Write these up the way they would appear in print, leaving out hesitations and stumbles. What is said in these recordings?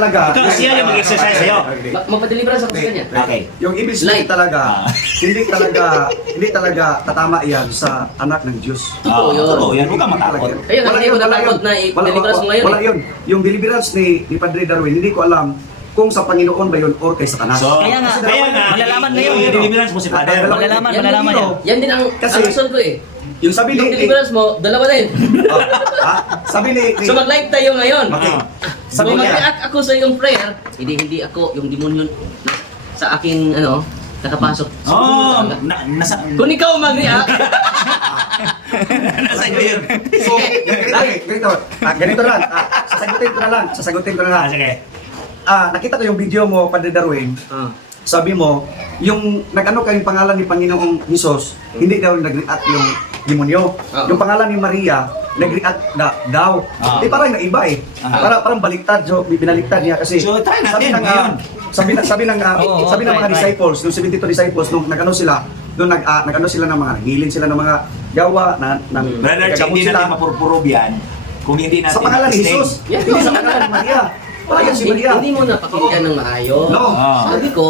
talaga. Ikaw siya yung mag-exercise sa'yo. Magpa-deliverance ako sa kanya. Okay. Yung ibig sabihin talaga, hindi talaga tatama yan sa anak ng Diyos. Totoo yun. Totoo yan. Huwag kang matakot. Kaya nga, hindi ko natakot na i-deliverance mo ngayon. Wala yun. Yung deliverance ni Padre Darwin, hindi ko alam kung sa Panginoon ba yun or kay Satanas. So, Kaya nga, malalaman ngayon. yung deliverance mo si Father. Malalaman yan. Yan din ang Kasi- rason ko eh. Yung sabi Yung ni... deliverance mo, dalawa din. Sabi ni... So mag-live tayo ngayon. Okay. Sabi Sabi niya... mag-react ako sa iyong prayer, hindi ako yung demonyo sa aking nakapasok. Oh, Kung ikaw mag-react, nasa iyo yun. So, ganito lang. Sasagutin ko na lang. Sige. Nakita ko yung video mo, Padre Darwin. Sabi mo, yung nag-ano kayong pangalan ni Panginoong Hesus, hindi daw nag-react yung demonyo. Yung pangalan ni Maria, nag-react daw. Parang naiba eh. Parang baliktad, so binaliktad niya kasi So, try natin ngayon. sabi ng mga disciples, yung 72 disciples nung nag-ano sila, doon nag-ano sila ng mga hilin sila ng mga gawa ng Brother, hindi natin mapurpurog yan kung hindi natin sa pangalan ni i-explain. Jesus, hindi sa pangalan ni Maria. Wala yan si Maria. hindi mo napakinggan ng maayos. No. Sabi ko,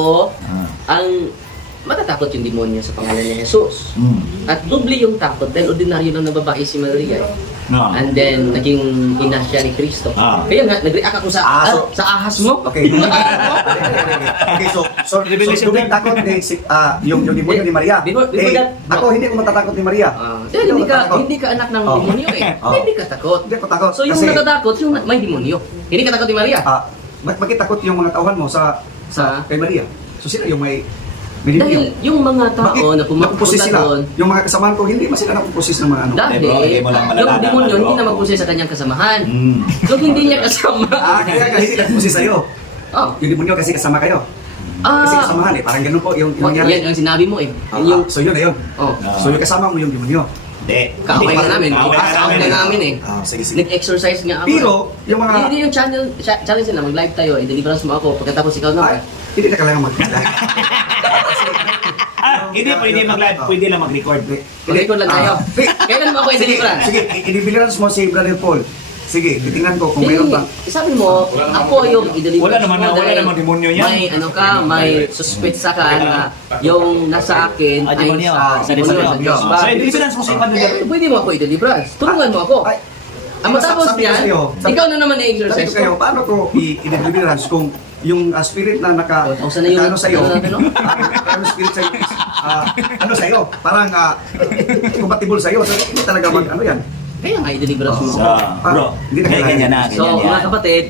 ang matatakot yung demonyo sa pangalan ni Jesus. At doble yung takot dahil ordinaryo lang na babae si Maria. No. And then, naging ina siya ni Kristo. Kaya nga, nag-react ako sa ahas mo. Okay. Okay, so dubing takot ni yung demonyo ni Maria. Before that, Ako hindi ko matatakot ni Maria. Dahil hindi ka anak ng demonyo eh. Hindi ka takot. Hindi ako takot. So yung Kasi, natatakot, yung may demonyo. Hindi ka takot ni Maria. bakit takot yung mga tauhan mo sa kay Maria? So sila yung may demonyo. Dahil yung mga tao na napupusis pumunta sila? doon, Yung mga kasamahan ko, hindi sila napupusis ng mga ano. dahil Bro, hindi mo lang malalaman, yung demonyo bro. hindi na magpusay sa kanyang kasamahan. So hindi niya kasama. Kaya hindi napupusis sa'yo. Oh. Yung demonyo kasi kasama kayo. Kasi kasamahan eh, parang ganun po yung nangyari. Yan ang sinabi mo eh. So yun na yun. Oh. So yung kasama mo yung demonyo. Hindi. Kaaway na namin. Kaaway na namin. eh. Sige, sige. Nag-exercise nga ako. Pero, yung mga... Hindi yung challenge na mag-live tayo, i-deliverance mo ako pagkatapos ikaw na. Hindi na kailangan mag-live. Hindi pwede mag-live, pwede lang mag-record. Mag-record lang tayo. Kailan mo ako i-deliverance? Sige, i-deliverance mo si Brother Paul. Sige, titingnan ko kung mayroon bang... Sabi mo, ako yung i-deliverance Wala namang demonyo yan. May may suspetsa ka na yung nasa akin ay demonyo. sa demonyo. Diyos. So, i-deliverance mo si Padre. Pwede mo ako i-deliverance. Tulungan mo ako. Ay, Ang matapos sabi ko niyan, sa'yo, ikaw na naman Sabi i-exercise ko kayo, paano ko i-deliverance kung yung spirit na Usan na yung ano sa'yo, ano natin, no? ano spirit sa'yo, ano sa'yo, parang compatible sa'yo, so hindi talaga ano yan. Kaya nga i-deliverance mo So, ako. bro, Hindi na kailangan. ganyan na, So, ganyan mga yan. kapatid,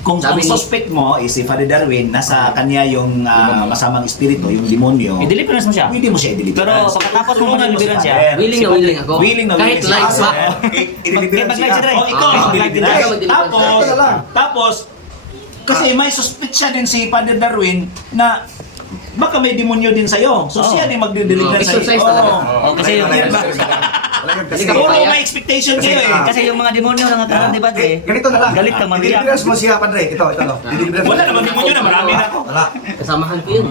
Kung ang sabi ni- suspect mo is si Father Darwin, nasa kanya yung masamang espiritu, yung demonyo, I-deliverance mo siya. pwede mo siya Pero i-deliverance. pagkatapos mo Tulungan si mag-deliverance siya, Father. willing na willing ako. Willing na Kahit willing live si pa. Father. I-deliverance Mag-live siya. siya, Oh, ikaw Ah, ang deliverance. mag-deliverance. Tapos, kasi may suspicion din si Father Darwin na baka may demonyo din sa'yo. So siya din magde-deliver sa'yo. Exercise talaga. Oh, kasi yung, Kasi Puro may expectation kayo eh. kasi yung mga demonyo ng ataran, di ba, Dre? ganito na lang. Galit ka man. I-deliverance mo siya, Padre. Ito. I-deliverance mo. Wala naman demonyo na, marami na ako. Wala. Kasamahan ko yun.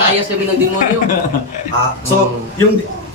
Ayos kami ng demonyo. So,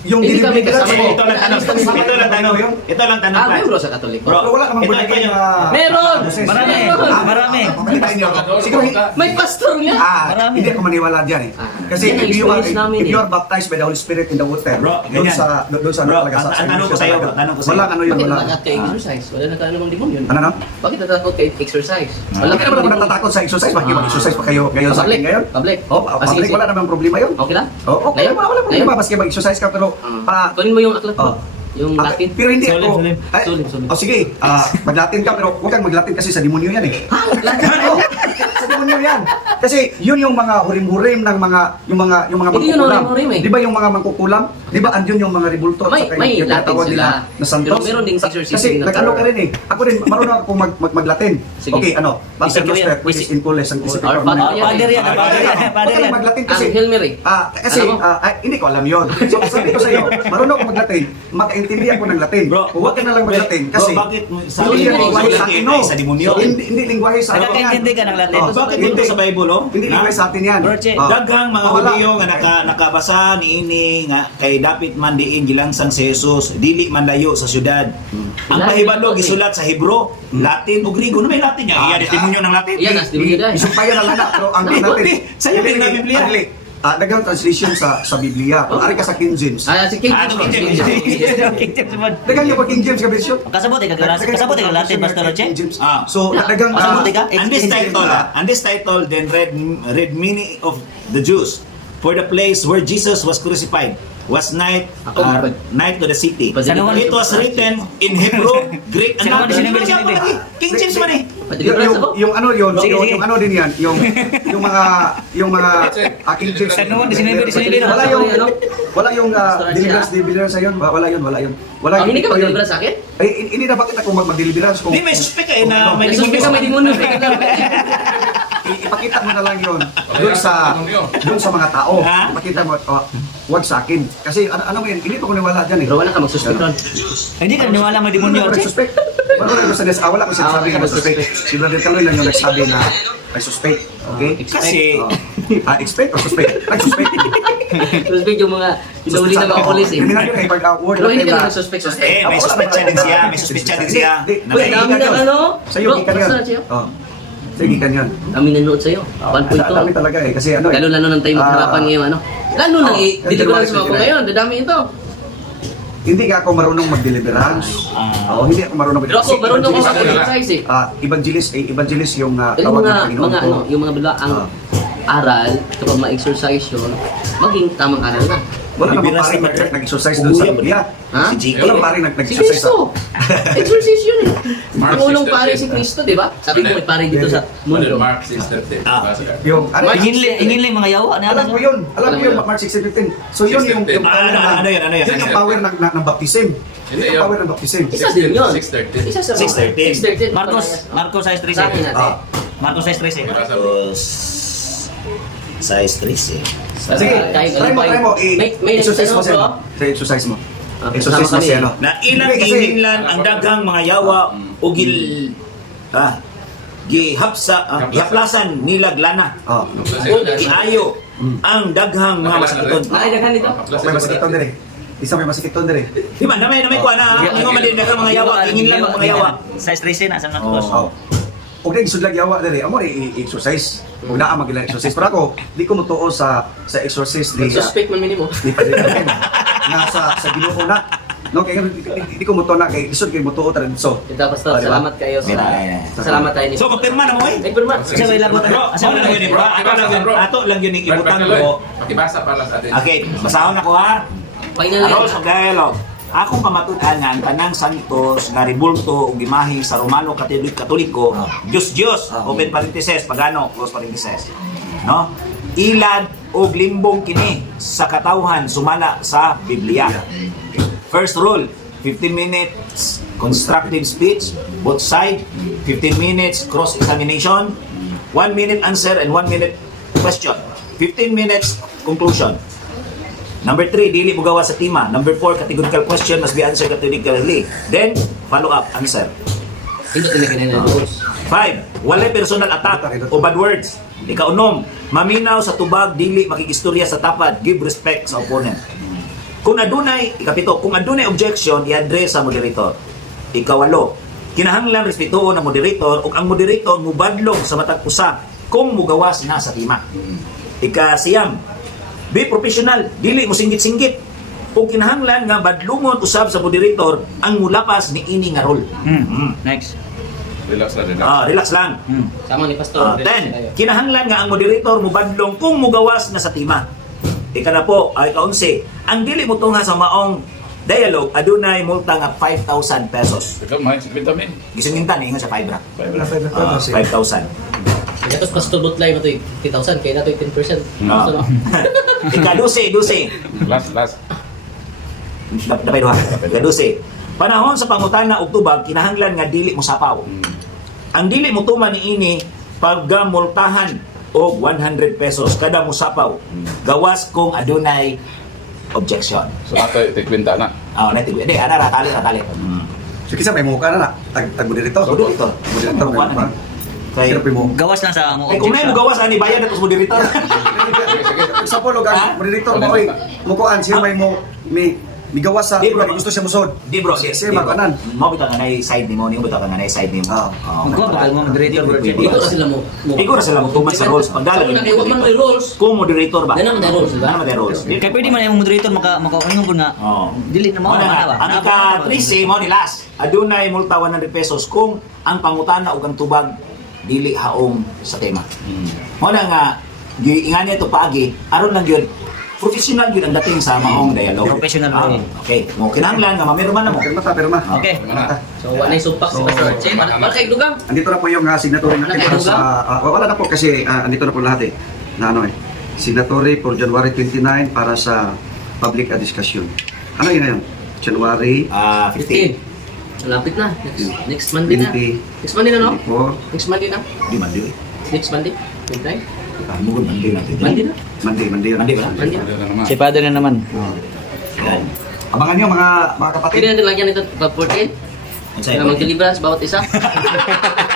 yung Hindi kami deliverance kasama. mo, Ito lang tanong. Ito lang tanong. Ito lang tanong. Ah, Brad. membro sa Katoliko. Bro, pero wala ka mang ito bulagin yung- na... Meron! Marami. Meron! Marami. Papalitan niyo. Siguro, May pastor nga! Marami. hindi ako maniwala dyan eh. Kasi Yan ang experience namin if eh. you are baptized by the Holy Spirit in the water, Bro, doon ganyan. sa Bro, talaga sa ang tanong ko sa'yo, bro, tanong ko sa'yo. Walang ano yun, Bakit wala. natakot ka exercise? Wala na tayo namang demonyo. Ano no? Bakit natakot ka exercise? Wala Bakit naman ako natatakot sa exercise? Bakit mag-exercise pa kayo ngayon sa akin ngayon? Public. Oh, public, wala namang problema yun. Okay lang? Oh, okay, Ngayon? wala problema. Ngayon? Maski mag-exercise ka, pero Kunin mo yung aklat mo. Oh. Yung Latin. Pero hindi Sulit, ako. sulit. Ay, Sulit. Oh, sige, mag-Latin ka, pero huwag kang mag-Latin kasi sa demonyo yan eh. Ha? Latin? Oo, sa demonyo yan. Kasi yun yung mga hurim-hurim ng yung mga Hindi yun mangkukulam. hurim-hurim eh. Di ba yung mga mangkukulam? Di ba andun yung mga rebulto? May- Saka may yung Latin tinatawag sila. nila na santos? Pero meron ding exorcism Kasi na nag-ano term. ka rin eh. Ako rin, marunong ako mag-Latin. Sige. Okay, ano? Pater Sige, Noster, yan. which is in Coles, ang isip Or ko. Father Oh, Father yan, Father yan, Father Huwag yan. ka mag-Latin Ang kasi. Hail Mary. Kasi Alam mo? hindi ko alam yun. So sabi ko sa iyo, marunong ako mag-Latin, nakaintindi ako ng Latin. Bro, Huwag ka na lang mag-Latin kasi Bro, bakit sa hindi yan Latin, lingwahe sa sa atin, no? sa demonyo? Hindi lingwahe sa atin. Nagkakaintindi ka ng Latin. Oh, Bakit hindi. dito sa Bible, oh? Hindi lingwahe sa atin yan. Bro, Che. Oh. Daghang mga Wala. Hudiyo nga nakabasa niini nga kay dapit man diin gilangsang si Jesus dili man layo sa syudad. Ang pahibalo gisulat sa Hebro, Latin ug Griego. Ano may Latin niya? Iya demonyo ng Latin. Yan, as demonyo dahil. Isumpayan na lang na, pero ang Di, natin. di. Sa'yo din na Biblia. Daghang translation sa Biblia. Kung ari ka sa King James. Si King Ah, James. King James. King James man. Daghang yung King James ka version. Kasabot ka ng Latin, Pastor Roche? King James. Ah. So, daghang Pasabot ka? And this title then read many of the Jews for the place where Jesus was crucified was night to the city. It was written in Hebrew, Greek, and Sino man, Latin. sino man, sino man? King James man eh. yung ano yun, Sige, sige. yung ano din yan, yung mga King James. Ano, disinibir. Wala yung deliverance sa yun. Wala yun. Wala Ang hindi ka ito yun. mag-deliver sa akin? Ay, hindi na bakit ako mag-deliverance kung Hindi, may suspect eh na may Nasuspect ka may demonyo. ipakita mo na lang yun doon sa mga tao. Ha? Ipakita mo, wag sa akin. Kasi ano mo yun, hindi pa ko niwala dyan eh. Bro, wala ka magsuspect ron. Hindi ka naniwala may demonyo, Wala Roche? suspect. Wala ko sa des. Wala ko sinasabi na suspect. Si Brother Taloy lang yung nagsabi na may suspect. Okay? Kasi Expect o suspect? Nag-suspect. Suspect yung mga pinuli ng mga polis eh. Criminal yun eh. Pag word Pero hindi natin ka na- nagsuspect. may suspect din siya, may suspect din siya. Hindi, Uy, dami ikan ng yun. ano? Sa'yo, Bro, ikan yun. basta na siya. Oh. Sa'yo, ikan yun. Dami nanood sa'yo. Dami 1.2. talaga eh. Kasi ano eh. Lalo ng tayo magharapan ngayon ano. Lalo nang i-deliverance mo ako July. ngayon. Dadami ito. Hindi ka ako marunong mag-deliverance. Oo, hindi ako marunong Pero ako, marunong ako Evangelist. mag-exercise eh. Evangelist yung Yung tawag ng mga, Panginoon mga ko. ano, yung mga ang aral, kapag ma-exercise yun, maging tamang aral na. Wala namang Bibiras paring naman. nag-exercise doon sa Ubuya ba Biblia. Ha? Si Jake. Walang paring Si nag-exercise sa... Cristo! Exercise yun eh. Mark Ang unang 6:13. pare si Cristo, di ba? Sabi ko may pare dito sa mundo. Mark 6:13. Ah. Yung, ano, Ingin mga yawa. alam ko yun. Alam ko yun, Mark 6:15. So yun yung power Ano yan? Yun yung power ng baptism. Yun Hindi yung yun. power ng baptism. Isa din yun. 6:13. Isa sa 6:13. Marcos Sa akin 6:13. natin. Marcos 6:13. Tapos size 13 eh. Sige, Kahit try mo. may Exercise mo nagtanong, siya. Say exercise mo. Ah, Exercise mo kasama siya, kami. no? Na ilang Hindi, kasi- gihinlan ang daghang mga yawa o gihaplasan nilag lana Oh. o giayo ang daghang mga masakiton. Ay, daghan nito. May masikiton din eh. Isa may masikiton din eh. Di ba? Namay kuha na. Hindi mo malin daghang mga yawa. Gihinlan ang mga yawa. Size 13 na sa Marcos. Oh. Kung din sudlag yawa dere, amo i-exercise. Kung naa mag-exercise pero ako, di ko mutuo sa exercise ni Suspect man minimo. ni Padre Carmen. Nasa sa Ginoo na. No, kaya di ko mutuo na kay isod kay mutuo ta dito. Ito, Pastor, salamat kayo sa... Salamat tayo ni... So, kumpirma na mo eh. Ay, Perma. Siya may lagot. Bro, Asa lang yun eh, bro. Ato lang yun yung ibutang ko. Pakibasa para sa atin. Okay, basahon ako ha. Final Rules of dialogue. Akong pamatudan nga ang tanang santos nga ribulto ug imahe sa Romano Katoliko, Diyos, open parenthesis, pagano, close parenthesis. No? Ilad og limbong kini sa katawhan sumala sa Biblia. First rule, 15 minutes constructive speech, both side, 15 minutes cross-examination, 1 minute answer and 1 minute question, 15 minutes conclusion. Number 3, dili bugawa sa tima. Number 4, categorical question must be answered categorically. Then, follow up answer. Hindi ko na rules. 5, walay personal attack o bad words. Ikaunom, maminaw sa tubag, dili makikistorya sa tapad, give respect sa opponent. Kung adunay, ikapito, kung adunay objection, i-address sa moderator. Ikawalo, kinahanglan respetuon ng moderator ug ang moderator mubadlong sa matag usa kung mugawas na sa tima. Ikasiyam, be professional, dili mo singgit-singgit. Kung kinahanglan nga badlungon usab sa moderator ang mulapas ni ini nga role. Next. Relax na, relax. Relax lang. Sama ni Pastor. 10. Kinahanglan nga ang moderator mubadlong kung mugawas na sa tima. Ika na po, ay ka-11. Ang dili mo tunga sa maong dialogue, adunay multa nga 5,000 pesos. Ikaw, may vitamin. Gisingintan, ingon sa 5 ra. 5,000. Tapos Pastor Butlay mo ito 50,000, kaya na ito 10%. Ika-12. Last. Dapay duha. Ika-12. Panahon sa pangutana og tubag, kinahanglan nga dili mo sapaw. Ang dili mo tuman niini paggamultahan og 100 pesos kada musapaw. Gawas kung adunay objection. So ato tikwenta na. Oh, natin. Hindi, ana ratali. So kisa may muka na na. Tag-moderator. Moderator. Moderator. Kuha na. Kay Sino mo? Gawas lang sa mo kung may mo gawas ani bayad ato sa moderator. Sa polo Ha? ang moderator mo oy. Mukuan siya may mo may gawas sa Di, bro. gusto siya musod. Di bro, si Kasi makanan. Mo bitaw nga nay side nimo, ni bitaw nga nay side nimo. Ah. Magkuha ba mo moderator bro? Ikaw na sila mo. Ikaw na sila mo tuman sa rules. Pagdala Sa una kayo, man may rules. Kung moderator ba? Ganun man may rules, diba? Ganun man may rules. Kaya pwede man yung moderator makakuha nga. Oh. Dili na mo Mo na nga, ba? ang ika-13 mo ni last. Adunay multa 100 pesos kung ang pangutana ug ang tubag dili haong sa tema. Mo na nga giingani ito paagi aron lang gyud professional gyud ang dating sa maong dialogue. Professional Ah, ba? okay. Mo kinahanglan nga mamiro man na mo. Pirma ta, pirma. Okay. So, wala yung sumpak si Pastor Archie. Para kay dugang. Andito na po yung signatory natin para sa wala na po kasi andito na po lahat na ano signatory for January 29 para sa public discussion. Ano yun ngayon? January 15. Malapit na. Next Monday na. 20, Next Monday na, no? 24, Next Monday na. Di man di. Next Monday. Midnight. Mo man di natin. Monday na. Monday yun. Monday ba? Monday na. Ano na naman. Si Father na naman. Yan. Abangan nyo mga kapatid. Pwede natin lagyan ito pag 14. Ang sa'yo. Na mag-deliverance bawat isa.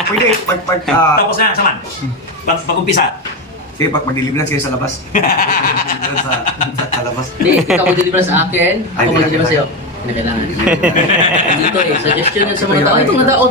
Pwede pag Tapos na, saman. Pag-umpisa. sige pag mag-deliverance kayo sa labas. sa labas. Hindi, ikaw mag-deliverance sa akin. Ay, Ako hindi mag-deliverance na sa'yo. Hindi kailangan. Dito suggestion yun sa mga tao. Ito nga daon.